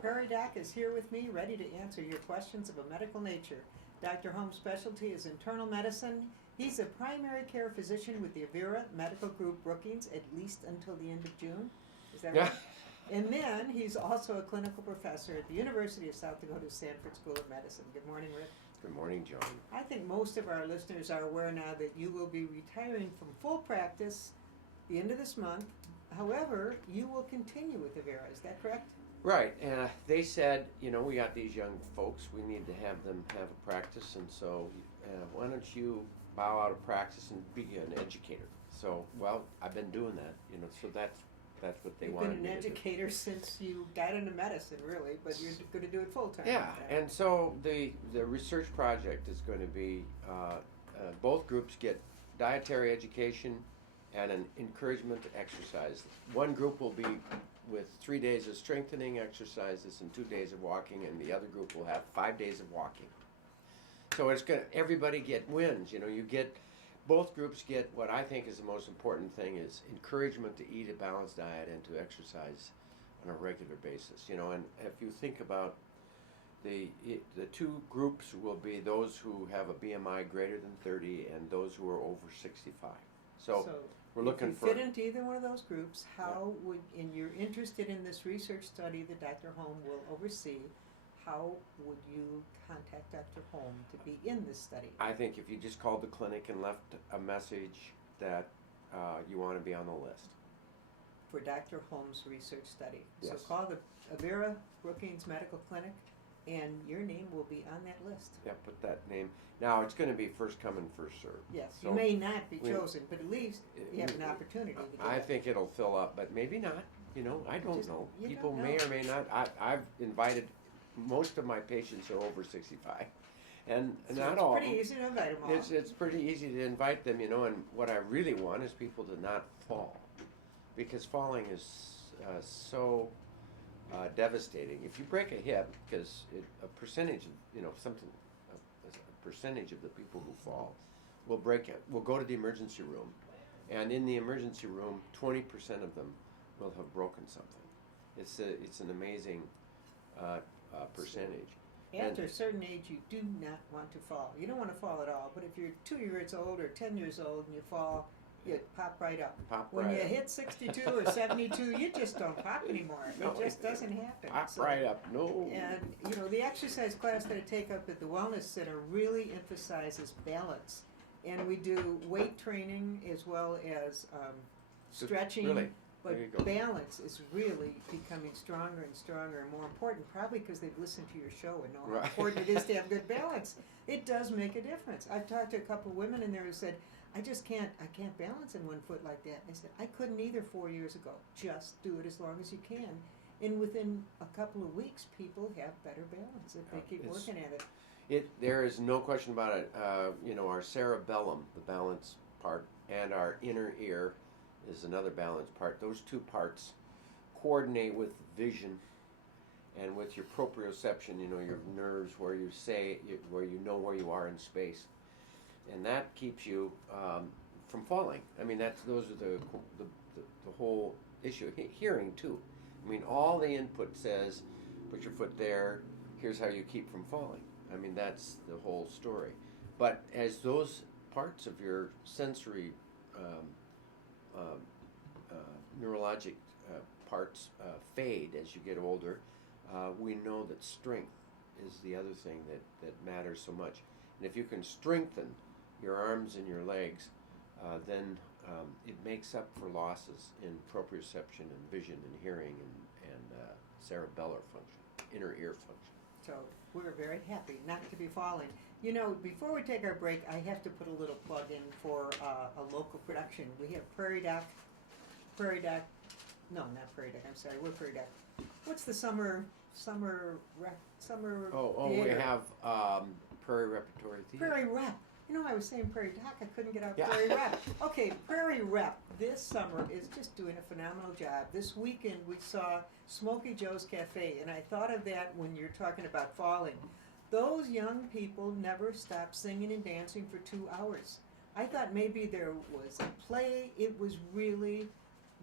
Prairie Doc is here with me, ready to answer your questions of a medical nature. Dr. Holmes' specialty is internal medicine. He's a primary care physician with the Avera Medical Group Brookings, at least until the end of June. Is that right? And then he's also a clinical professor at the University of South Dakota Sanford School of Medicine. Good morning, Rick. Good morning, John. I think most of our listeners are aware now that you will be retiring from full practice the end of this month. However, you will continue with Avera. Is that correct? Right. They said, we got these young folks. We need to have them have a practice. And so why don't you bow out of practice and be an educator? So, I've been doing that, so that's what they wanted me to do. You've been an educator since you got into medicine, really, but you're going to do it full time. Yeah, and so the research project is going to be, both groups get dietary education and an encouragement to exercise. One group will be with 3 days of strengthening exercises and 2 days of walking, and the other group will have 5 days of walking. So it's going to, everybody get wins. Both groups get what I think is the most important thing is encouragement to eat a balanced diet and to exercise on a regular basis. And if you think about the two groups will be those who have a BMI greater than 30 and those who are over 65. So we're looking for. If you fit into either one of those groups, and you're interested in this research study that Dr. Holm will oversee, how would you contact Dr. Holm to be in this study? I think if you just called the clinic and left a message that you want to be on the list. For Dr. Holm's research study. Yes. So call the Avera Brookings Medical Clinic, and your name will be on that list. Yeah, put that name. Now, it's going to be first come and first served. Yes, so you may not be chosen, but at least you have an opportunity to get I think it'll fill up, but maybe not. I don't know. People don't know. may or may not. I've invited most of my patients are over 65. And So not all. It's pretty easy to invite them all. It's pretty easy to invite them, and what I really want is people to not fall. Because falling is so devastating. If you break a hip, because a percentage of a percentage of the people who fall will break it. Will go to the emergency room, and in the emergency room, 20% of them will have broken something. It's an amazing percentage. After a certain age, you do not want to fall. You don't want to fall at all. But if you're 2 years old or 10 years old and you fall, you pop right up. When you hit 62 or 72, you just don't pop anymore. No, it just doesn't happen. Pop right up. No. And the exercise class that I take up at the Wellness Center really emphasizes balance. And we do weight training as well as stretching. Really? But balance is really becoming stronger and stronger and more important, probably because they've listened to your show and know how important it is to have good balance. It does make a difference. I've talked to a couple of women in there who said, I can't balance in one foot like that. I said, I couldn't either 4 years ago. Just do it as long as you can. And within a couple of weeks, people have better balance if they keep working at it. There is no question about it. Our cerebellum, the balance part, and our inner ear is another balance part. Those two parts coordinate with vision and with your proprioception, your nerves where you know where you are in space. And that keeps you from falling. I mean, those are the whole issue. Hearing too. I mean, all the input says, put your foot there. Here's how you keep from falling. I mean, that's the whole story. But as those parts of your sensory neurologic parts fade as you get older, we know that strength is the other thing that matters so much. And if you can strengthen your arms and your legs, then it makes up for losses in proprioception and vision and hearing and cerebellar function, inner ear function. So we're very happy not to be falling. Before we take our break, I have to put a little plug in for a local production. We have Prairie Doc no, not Prairie Doc, I'm sorry, we're Prairie Doc. What's the summer We theater? have Prairie Repertory Theater. Prairie Rep. You know, I was saying Prairie Doc, I couldn't get out Yeah. Prairie Rep. Okay, Prairie Rep this summer is just doing a phenomenal job. This weekend we saw Smokey Joe's Cafe, and I thought of that when you're talking about falling. Those young people never stop singing and dancing for 2 hours. I thought maybe there was a play. It was really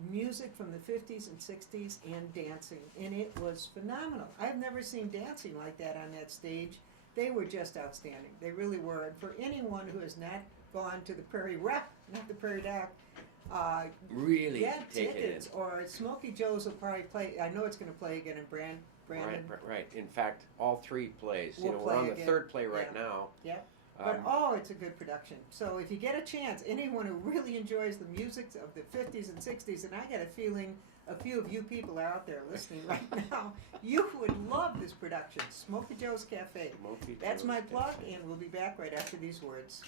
music from the 50s and 60s and dancing, and it was phenomenal. I've never seen dancing like that on that stage. They were just outstanding. They really were. And for anyone who has not gone to the Prairie Rep, not the Prairie Doc, Really get take tickets. it in. Or Smokey Joe's will probably play. I know it's going to play again in Brandon. Right. In fact, all three plays. We'll We're on play the again. third play right Yeah. now. Yep. Um, But it's a good production. So if you get a chance, anyone who really enjoys the music of the 50s and 60s, and I got a feeling a few of you people are out there listening right now, you would love this production, Smokey Joe's Cafe. Smokey That's Joe's my plug, Cafe. and we'll be back right after these words.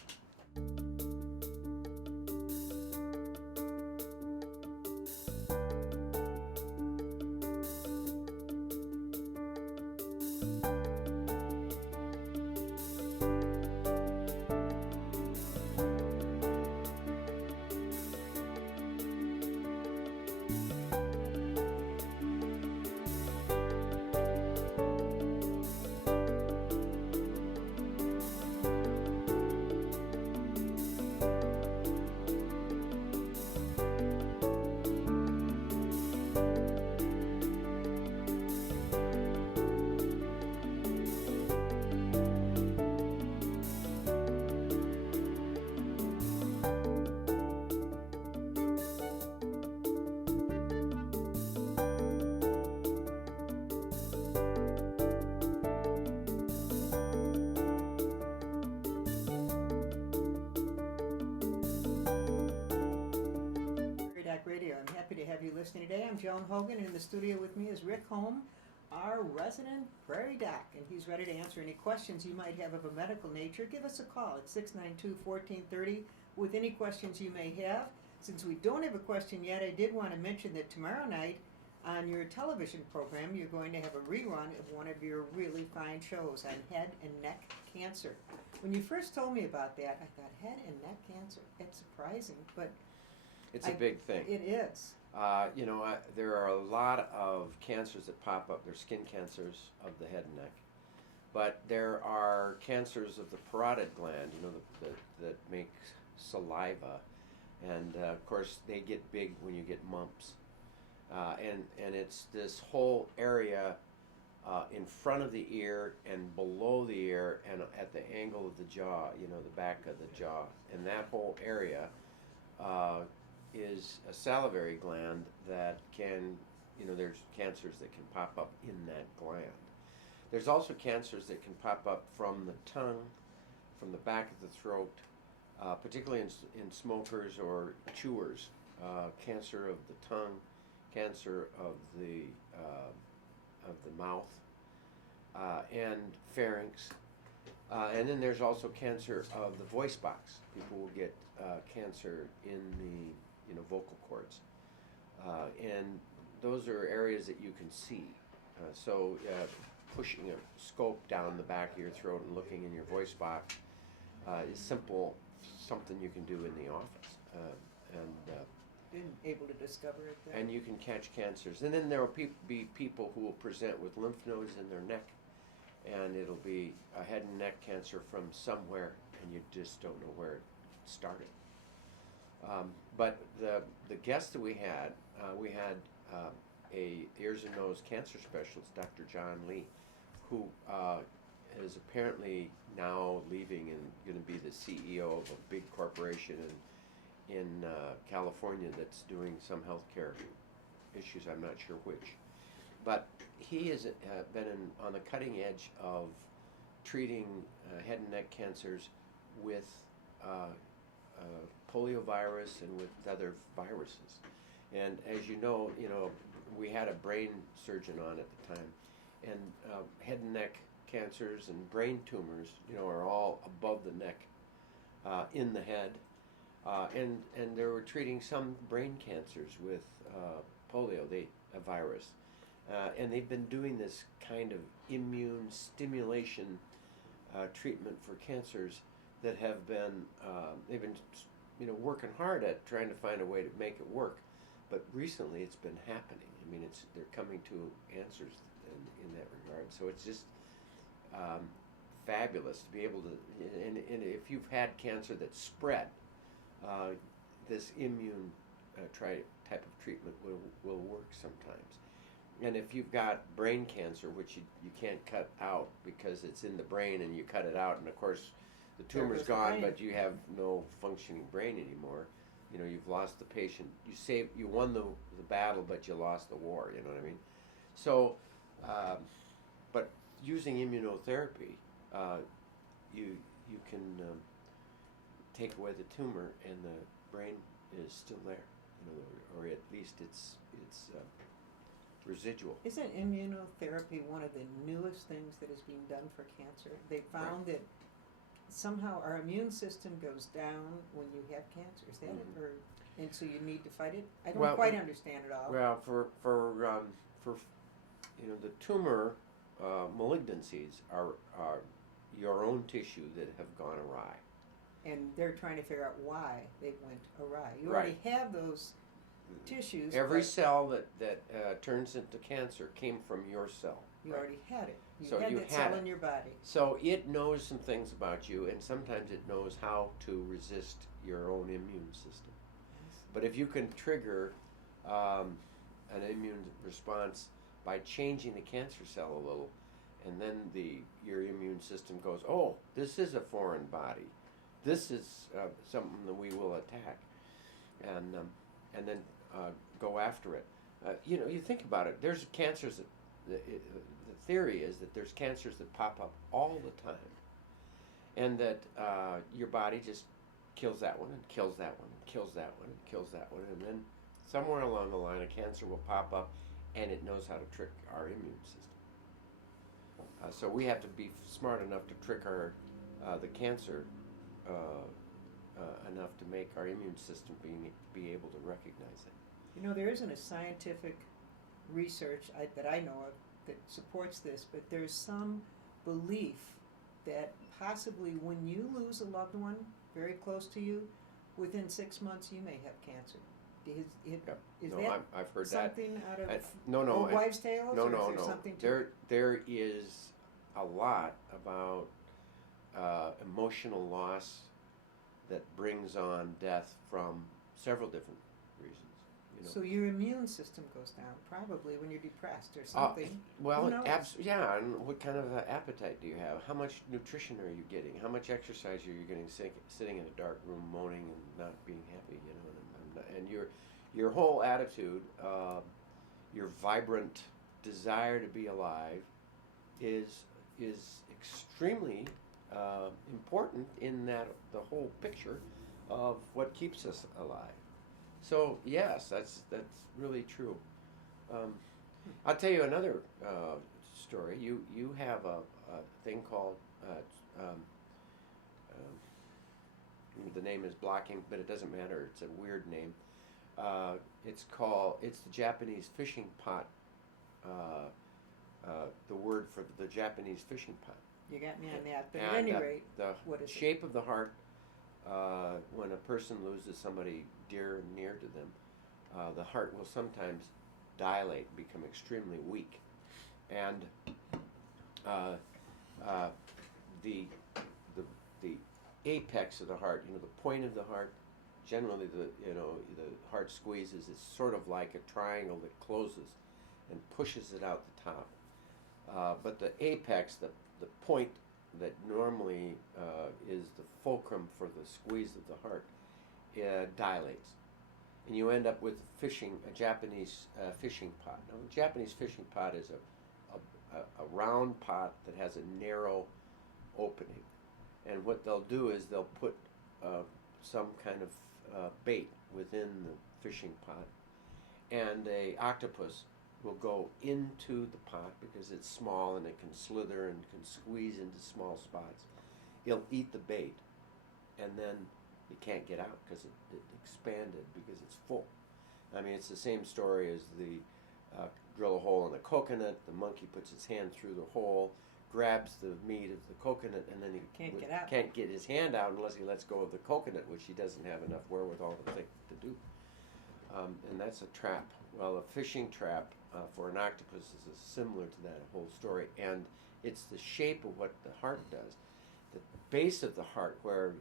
Prairie Doc Radio. I'm happy to have you listening today. I'm Joan Hogan, and in the studio with me is Rick Holm, our resident Prairie Doc, and he's ready to answer any questions you might have of a medical nature. Give us a call at 692-1430 with any questions you may have. Since we don't have a question yet, I did want to mention that tomorrow night on your television program, you're going to have a rerun of one of your really fine shows on head and neck cancer. When you first told me about that, I thought, head and neck cancer? It's surprising, but It's a big thing. it is. There are a lot of cancers that pop up. There's skin cancers of the head and neck. But there are cancers of the parotid gland, that make saliva. And, of course, they get big when you get mumps. And it's this whole area in front of the ear and below the ear and at the angle of the jaw, the back of the jaw. And that whole area is a salivary gland that can, there's cancers that can pop up in that gland. There's also cancers that can pop up from the tongue, from the back of the throat, particularly in smokers or chewers. Cancer of the tongue, cancer of the mouth, and pharynx. And then there's also cancer of the voice box. People will get cancer in the vocal cords, and those are areas that you can see. So pushing a scope down the back of your throat and looking in your voice box is something you can do in the office, Been able to discover it there. and you can catch cancers. And then there will be people who will present with lymph nodes in their neck, and it'll be a head and neck cancer from somewhere, and you just don't know where it started. But the guest that we had a ears and nose cancer specialist, Dr. John Lee, who is apparently now leaving and going to be the CEO of a big corporation in California that's doing some healthcare issues. I'm not sure which. But he has been on the cutting edge of treating head and neck cancers with poliovirus and with other viruses. And as you know, we had a brain surgeon on at the time, and head and neck cancers and brain tumors, are all above the neck, in the head, and they were treating some brain cancers with polio, a virus. And they've been doing this kind of immune stimulation treatment for cancers that have been, they've been, working hard at trying to find a way to make it work. But recently it's been happening. I mean, they're coming to answers in that regard. So it's just fabulous to be able to, and if you've had cancer that's spread, this immune type of treatment will work sometimes. And if you've got brain cancer, which you can't cut out because it's in the brain and you cut it out, and of course the tumor's gone, but you have no functioning brain anymore. You've lost the patient. You won the battle, but you lost the war. You know what I mean? So, but using immunotherapy, you can take away the tumor, and the brain is still there. Or at least it's residual. Isn't immunotherapy one of the newest things that is being done for cancer? They found that somehow our immune system goes down when you have cancer. Is that it? And so you need to fight it? I don't quite understand it all. Well, for the tumor malignancies are your own tissue that have gone awry. And they're trying to figure out why they went awry. You already have those tissues. Every cell that turns into cancer came from your cell. You already had it. You had that cell in your body. So it knows some things about you, and sometimes it knows how to resist your own immune system. But if you can trigger an immune response by changing the cancer cell a little, and then your immune system goes, oh, this is a foreign body. This is something that we will attack, and then go after it. You think about it. There's cancers the theory is that there's cancers that pop up all the time, and that your body just kills that one and kills that one and kills that one and kills that one, and then somewhere along the line a cancer will pop up, and it knows how to trick our immune system. So we have to be smart enough to trick the cancer enough to make our immune system be able to recognize it. There isn't a scientific research that I know of that supports this, but there's some belief that possibly when you lose a loved one very close to you, within 6 months you may have cancer. Is that I've heard something out of no, wives' tales? No, or no, is there no. Something to There is a lot about emotional loss that brings on death from several different reasons. So your immune system goes down probably when you're depressed or something. Well, yeah. And what kind of appetite do you have? How much nutrition are you getting? How much exercise are you getting? Sitting in a dark room, moaning and not being happy. And your whole attitude, your vibrant desire to be alive, is extremely important in that the whole picture of what keeps us alive. So yes, that's really true. I'll tell you another story. You have a thing called the name is blocking, but it doesn't matter. It's a weird name. It's the Japanese fishing pot. The word for the Japanese fishing pot. You got me on that. But at any rate, what is shape of the heart? When a person loses somebody dear and near to them, the heart will sometimes dilate, become extremely weak, and the apex of the heart, the point of the heart, generally the heart squeezes. It's sort of like a triangle that closes and pushes it out the top. But the apex, the point that normally is the fulcrum for the squeeze of the heart, dilates, and you end up with a Japanese fishing pot. Now, a Japanese fishing pot is a round pot that has a narrow opening, and what they'll do is they'll put some kind of bait within the fishing pot, and a octopus will go into the pot because it's small and it can slither and can squeeze into small spots. It'll eat the bait, and then it can't get out because it expanded because it's full. I mean, it's the same story as the drill a hole in the coconut. The monkey puts his hand through the hole, grabs the meat of the coconut, and then he can't get his hand out unless he lets go of the coconut, which he doesn't have enough wherewithal to do. And that's a trap. Well, a fishing trap for an octopus is similar to that whole story, and it's the shape of what the heart does. The base of the heart where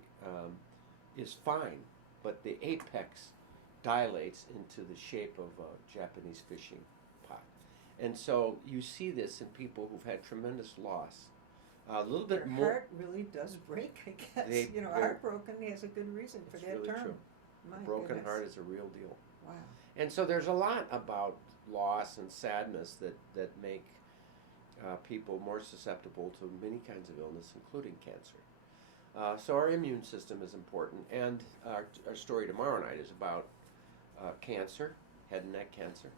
is fine, but the apex dilates into the shape of a Japanese fishing pot. And so you see this in people who've had tremendous loss. A little bit more. Their heart really does break, I guess. Heartbroken has a good reason for that really term. True. My A broken goodness. heart is a real deal. Wow. And so there's a lot about loss and sadness that make people more susceptible to many kinds of illness, including cancer. So our immune system is important, and our story tomorrow night is about cancer, head and neck cancer,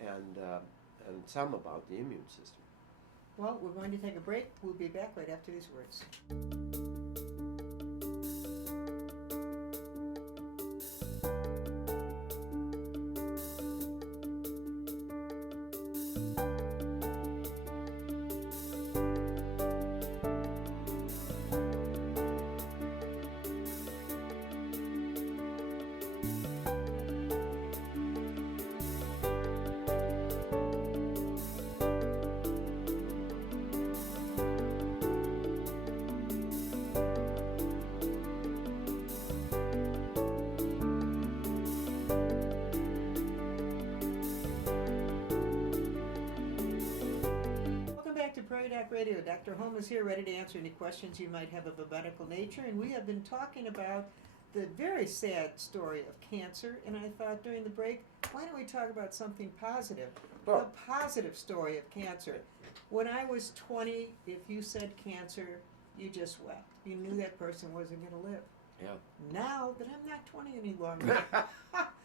and some about the immune system. Well, we're going to take a break. We'll be back right after these words. Prairie Doc Radio. Dr. Holm is here ready to answer any questions you might have of a medical nature, and we have been talking about the very sad story of cancer, and I thought during the break, why don't we talk about something positive? Oh. The positive story of cancer. When I was 20, if you said cancer, you just wept. You knew that person wasn't going to live. Yeah. Now that I'm not 20 any longer,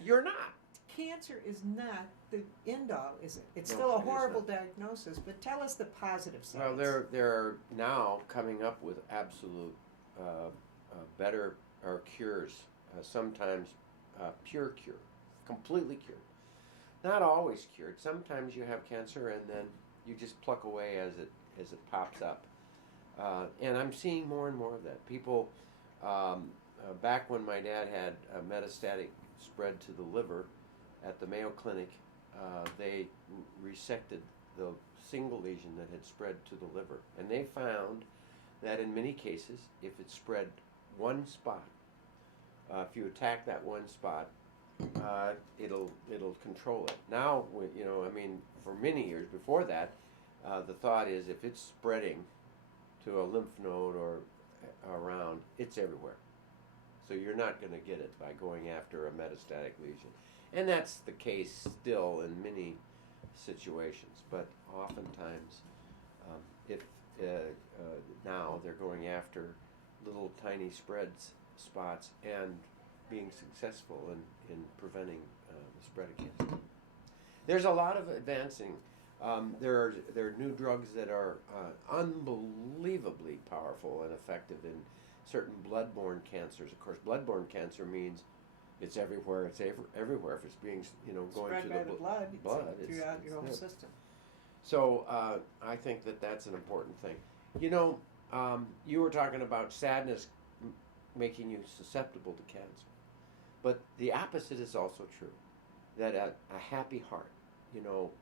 You're not. cancer is not the end all, is it? It's No, still a it is horrible not. diagnosis, but tell us the positive sides. Well, they're now coming up with absolute better cures, sometimes pure cure, completely cured. Not always cured. Sometimes you have cancer and then you just pluck away as it pops up. And I'm seeing more and more of that. People, back when my dad had a metastatic spread to the liver at the Mayo Clinic, they resected the single lesion that had spread to the liver. And they found that in many cases, if it spread one spot, if you attack that one spot, it'll control it. Now, for many years before that, the thought is if it's spreading to a lymph node or around, it's everywhere. So you're not going to get it by going after a metastatic lesion. And that's the case still in many situations. But oftentimes, now they're going after little tiny spots and being successful in preventing the spread of cancer. There's a lot of advancing. There are new drugs that are unbelievably powerful and effective in certain blood-borne cancers. Of course, blood-borne cancer means it's everywhere. It's everywhere. If it's being, going spread through by the blood, it's throughout your whole system. So I think that's an important thing. You were talking about sadness making you susceptible to cancer, but the opposite is also true. That a happy heart,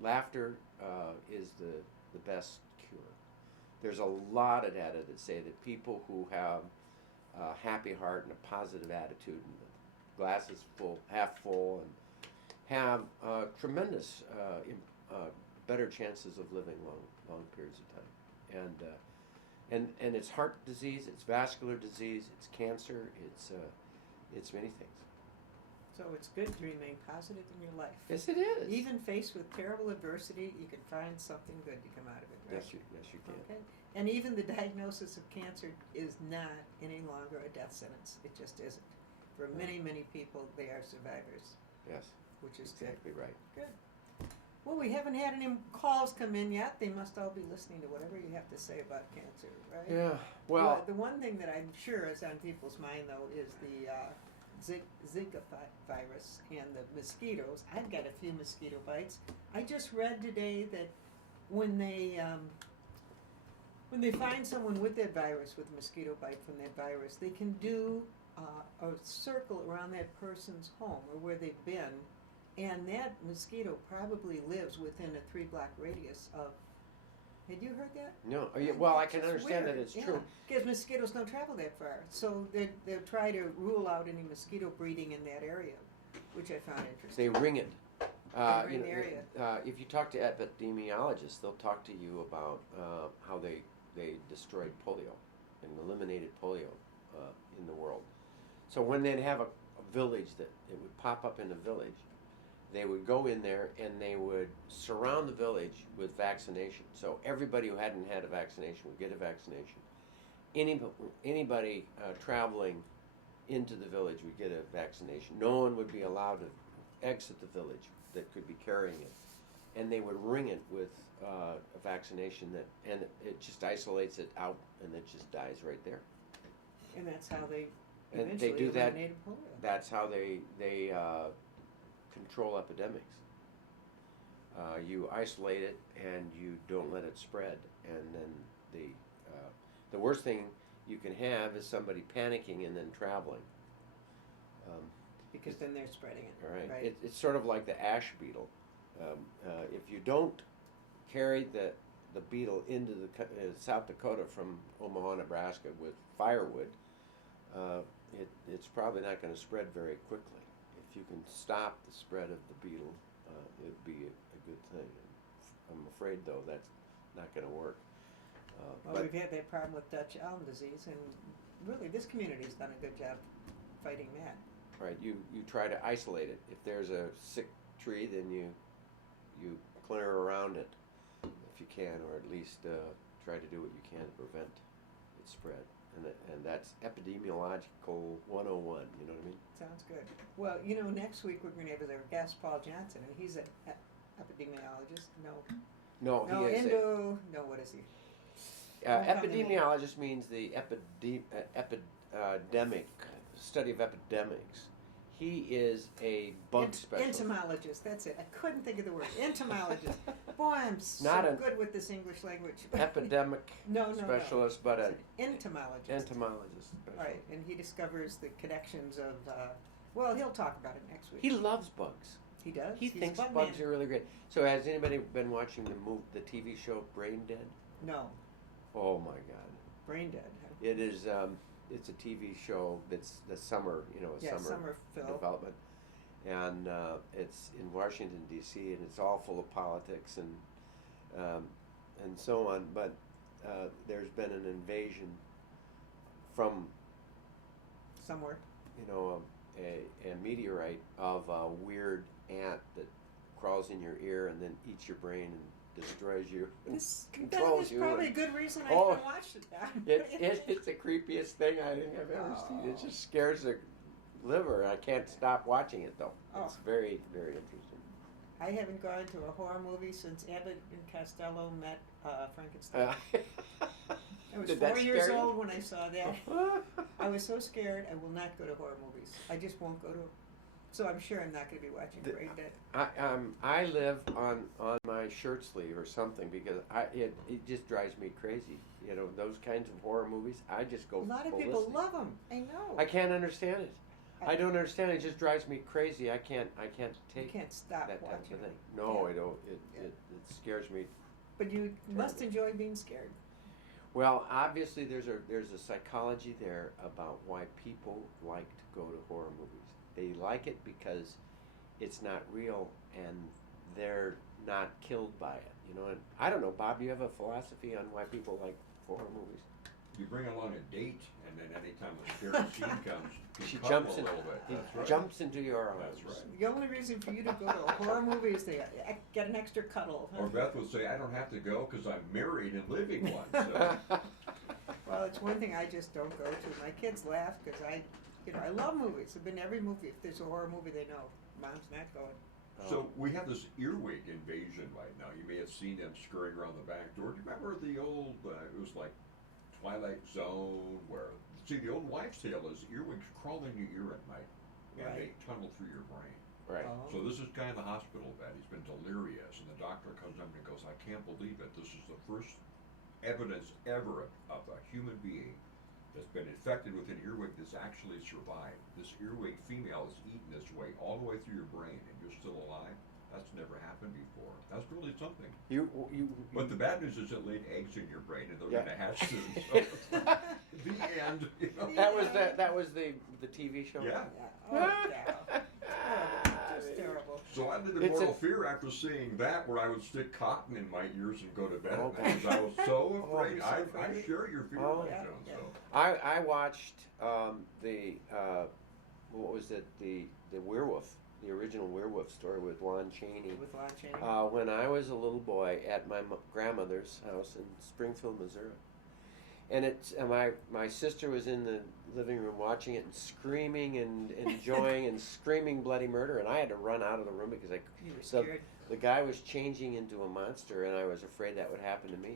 laughter is the best cure. There's a lot of data that say that people who have a happy heart and a positive attitude, and the glass is full, half full, and have tremendous better chances of living long periods of time. And it's heart disease, it's vascular disease, it's cancer, it's many things. So it's good to remain positive in your life. Yes, it is. Even faced with terrible adversity, you can find something good to come out of it, right? Yes, you can. Okay. And even the diagnosis of cancer is not any longer a death sentence. It just isn't. For many, many people, they are survivors. Yes. Which is exactly right. Good. Well, we haven't had any calls come in yet. They must all be listening to whatever you have to say about cancer, right? Yeah. Well, the one thing that I'm sure is on people's mind, though, is Zika virus and the mosquitoes. I've got a few mosquito bites. I just read today that when they find someone with that virus, with a mosquito bite from that virus, they can do a circle around that person's home or where they've been, and that mosquito probably lives within a 3-block radius of. Had you heard that? No. Well, I can understand weird. that it's true. Because mosquitoes don't travel that far, so they'll try to rule out any mosquito breeding in that area, which I found interesting. They ring it. Ring the area. If you talk to epidemiologists, they'll talk to you about how they destroyed polio and eliminated polio in the world. So when they'd have a village that it would pop up in a village, they would go in there and they would surround the village with vaccination. So everybody who hadn't had a vaccination would get a vaccination. Anybody traveling into the village would get a vaccination. No one would be allowed to exit the village that could be carrying it. And they would ring it with a vaccination and it just isolates it out and it just dies right there. And that's how they And eventually they do that. eliminated polio. That's how they control epidemics. You isolate it and you don't let it spread. And then the worst thing you can have is somebody panicking and then traveling. Because then they're spreading it. All right. Right. It's sort of like the ash beetle. If you don't carry the beetle into South Dakota from Omaha, Nebraska with firewood, it's probably not going to spread very quickly. If you can stop the spread of the beetle, it would be a good thing. I'm afraid, though, that's not going to work. Well, we've had that problem with Dutch elm disease, and really this community's done a good job fighting that. Right, you try to isolate it. If there's a sick tree, then you clear around it if you can, or at least try to do what you can to prevent its spread. And that's epidemiological 101, you know what I mean? Sounds good. Well, next week we're going to have our guest, Paul Johnson, and he's an epidemiologist. No, he is what is he? Epidemiologist means the epidemic, study of epidemics. He is a bug specialist. Entomologist, that's it. I couldn't think of the word. Entomologist. Boy, I'm good with this English language. Epidemic specialist, but an entomologist. Entomologist specialist. Right, and he discovers the connections of, he'll talk about it next week. He loves bugs. He does? He thinks bugs are really great. So has anybody been watching the TV show Brain Dead? No. Oh my God. Brain Dead. Huh? It is, it's a TV show that's the summer, summer development. And it's in Washington, D.C., and it's all full of politics and so on. But there's been an invasion from somewhere. A meteorite of a weird ant that crawls in your ear and then eats your brain and destroys you and controls you. That is probably a good reason I haven't watched it now. It's the creepiest thing I think I've ever seen. It just scares the liver. I can't stop watching it though. It's very, very interesting. I haven't gone to a horror movie since Abbott and Costello met Frankenstein. I was 4 years old when I saw that. I was so scared I will not go to horror movies. I just won't go to them. So I'm sure I'm not going to be watching Brain Dead. I live on my shirt sleeve or something because it just drives me crazy. Those kinds of horror movies, I just go A lot of people love them. I know. I can't understand it. I don't understand it. It just drives me crazy. I can't take you can't stop that type watching of thing. No, I don't. It scares me. But you must enjoy being scared. Well, obviously there's a psychology there about why people like to go to horror movies. They like it because it's not real and they're not killed by it, And I don't know, Bob, do you have a philosophy on why people like horror movies? You bring along a date, and then anytime a scary scene comes, she jumps in a little bit. Jumps into your arms. That's right. The only reason for you to go to a horror movie is to get an extra cuddle. Or Beth would say, I don't have to go because I'm married and living one. So. Well, it's one thing I just don't go to. My kids laugh because I love movies. I've been to every movie. If there's a horror movie, they know. Mom's not going. So we have this earwig invasion right now. You may have seen them scurrying around the back door. Do you remember the old, it was like Twilight Zone, where, see, the old wives' tale is earwigs crawl in your ear at night. and Right. they tunnel through your brain. Right. Oh. So this is kind of the hospital bed. He's been delirious, and the doctor comes up and goes, "I can't believe it. This is the first evidence ever of a human being that's been infected with an earwig that's actually survived. This earwig female has eaten its way all the way through your brain, and you're still alive. That's never happened before. That's really something." But the bad news is it laid eggs in your brain, and they're Yeah. going to hatch soon. So it's like, the end. You know? That was the TV show. Yeah. Yeah. Oh, yeah. Terrible. Just terrible. So I lived in It's mortal fear after seeing that, where I would stick cotton in my ears and go to bed Oh, at night because I was so Oh, afraid. so I afraid. share your fear, Oh. Mike Yeah, Jones. yeah. So. I watched what was it, the werewolf, the original werewolf story with Lon Chaney. With Lon Chaney. When I was a little boy at my grandmother's house in Springfield, Missouri, and my sister was in the living room watching it and screaming and enjoying and screaming bloody murder, and I had to run out of the room because You were scared. the guy was changing into a monster, and I was afraid that would happen to me.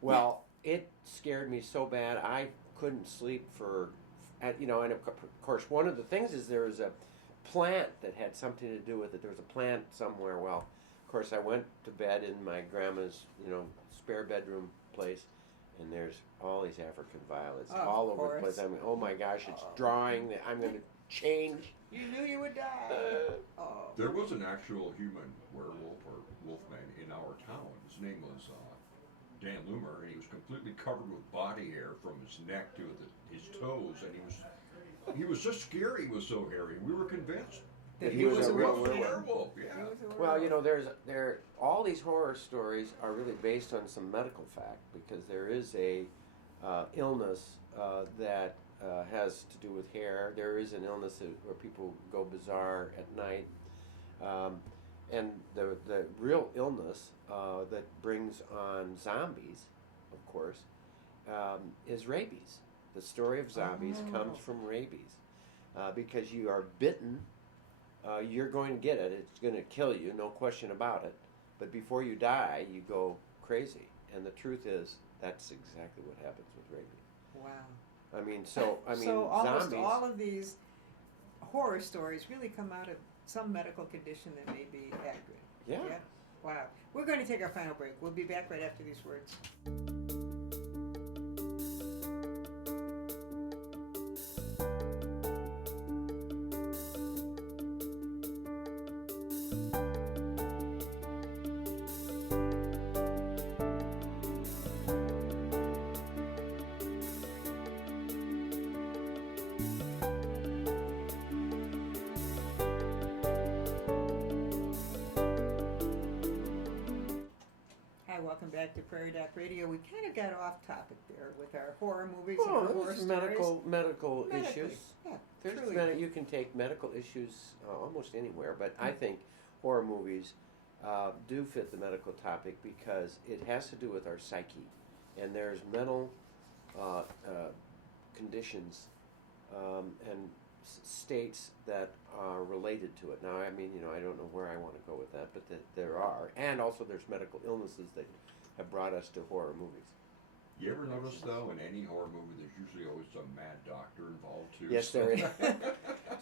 Well, it scared me so bad I couldn't sleep and of course one of the things is there was a plant that had something to do with it. There was a plant somewhere. Well, of course I went to bed in my grandma's spare bedroom place, and there's all these African violets Of all over the course. place. I mean, oh my gosh, it's Oh. drawing. I'm going to change. You knew you would die. Oh. There was an actual human werewolf or wolfman in our town. His name was Dan Loomer, and he was completely covered with body hair from his neck to his toes, and he was just scary. He was so hairy. We were convinced That he was a real wolfman. werewolf. Yeah. He was a Well, werewolf. all these horror stories are really based on some medical fact, because there is a illness that has to do with hair. There is an illness where people go bizarre at night, and the real illness that brings on zombies, of course, is rabies. The story of zombies comes from rabies, because you are bitten. You're going to get it. It's going to kill you, no question about it. But before you die, you go crazy. And the truth is, that's exactly what happens with rabies. Wow. So almost zombies. all of these horror stories really come out of some medical condition that may be accurate. Yeah. Wow. We're going to take our final break. We'll be back right after these words. Welcome back to Prairie Doc Radio. We kind of got off topic there with our horror movies and our horror There's stories. medical Medically, issues. Yeah, There's truly. you can take medical issues almost anywhere, but I think horror movies do fit the medical topic because it has to do with our psyche, and there's mental conditions and states that are related to it. Now, I don't know where I want to go with that, but there are, and also there's medical illnesses that have brought us to horror movies. You ever notice, though, in any horror movie, there's usually always some mad doctor involved, too? Yes, there is.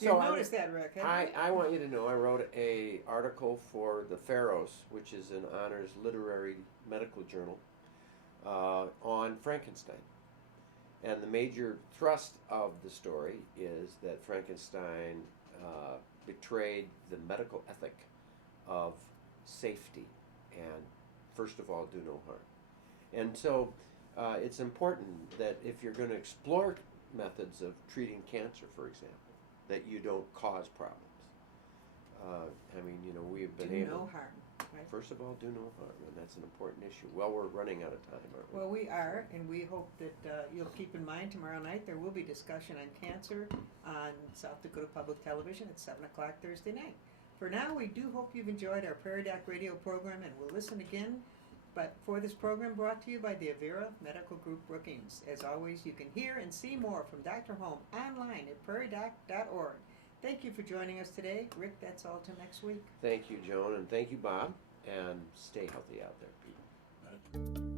You noticed that, Rick, haven't you? I want you to know I wrote a article for the Pharos, which is an honors literary medical journal, on Frankenstein. And the major thrust of the story is that Frankenstein betrayed the medical ethic of safety and, first of all, do no harm. And so it's important that if you're going to explore methods of treating cancer, for example, that you don't cause problems. We've been Do able... no harm. Right? First of all, do no harm, and that's an important issue. Well, we're running out of time, aren't we? Well, we are, and we hope that you'll keep in mind tomorrow night there will be discussion on cancer on South Dakota Public Television at 7 o'clock Thursday night. For now, we do hope you've enjoyed our Prairie Doc Radio program and will listen again. But for this program brought to you by the Avera Medical Group Brookings. As always, you can hear and see more from Dr. Holm online at prairiedoc.org. Thank you for joining us today. Rick, that's all till next week. Thank you, Joan, and thank you, Bob, and stay healthy out there, Pete.